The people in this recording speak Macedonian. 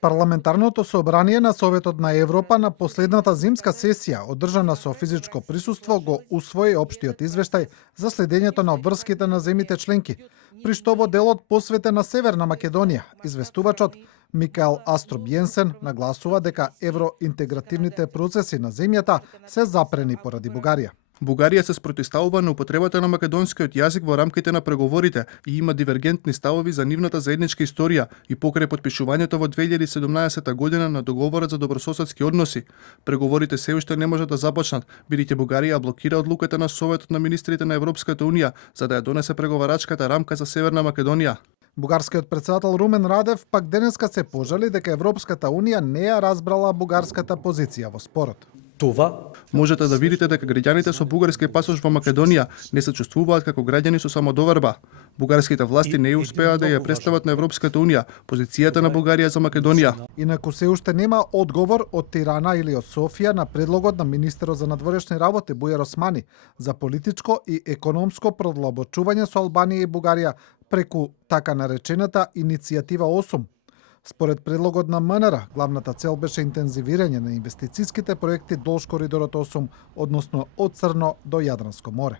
Парламентарното собрание на Советот на Европа на последната зимска сесија, одржана со физичко присуство, го усвои општиот извештај за следењето на врските на земите членки, при што во делот посветен на Северна Македонија, известувачот Микаел Астроб Јенсен нагласува дека евроинтегративните процеси на земјата се запрени поради Бугарија. Бугарија се спротивставува на употребата на македонскиот јазик во рамките на преговорите и има дивергентни ставови за нивната заедничка историја и покрај потпишувањето во 2017 година на договорот за добрососедски односи. Преговорите се уште не можат да започнат, бидејќи Бугарија блокира одлуката на Советот на министрите на Европската унија за да ја донесе преговарачката рамка за Северна Македонија. Бугарскиот председател Румен Радев пак денеска се пожали дека Европската унија не ја разбрала бугарската позиција во спорот. Можете да видите дека граѓаните со бугарски пасош во Македонија не се чувствуваат како граѓани со самодоверба. Бугарските власти не успеа да ја представат на Европската унија позицијата на Бугарија за Македонија. Инаку се уште нема одговор од Тирана или од Софија на предлогот на министерот за надворешни работи Бујар Османи за политичко и економско продлабочување со Албанија и Бугарија преку така наречената иницијатива 8. Според предлогот на МНР, главната цел беше интензивирање на инвестициските проекти долж коридорот 8, односно од Црно до Јадранско море.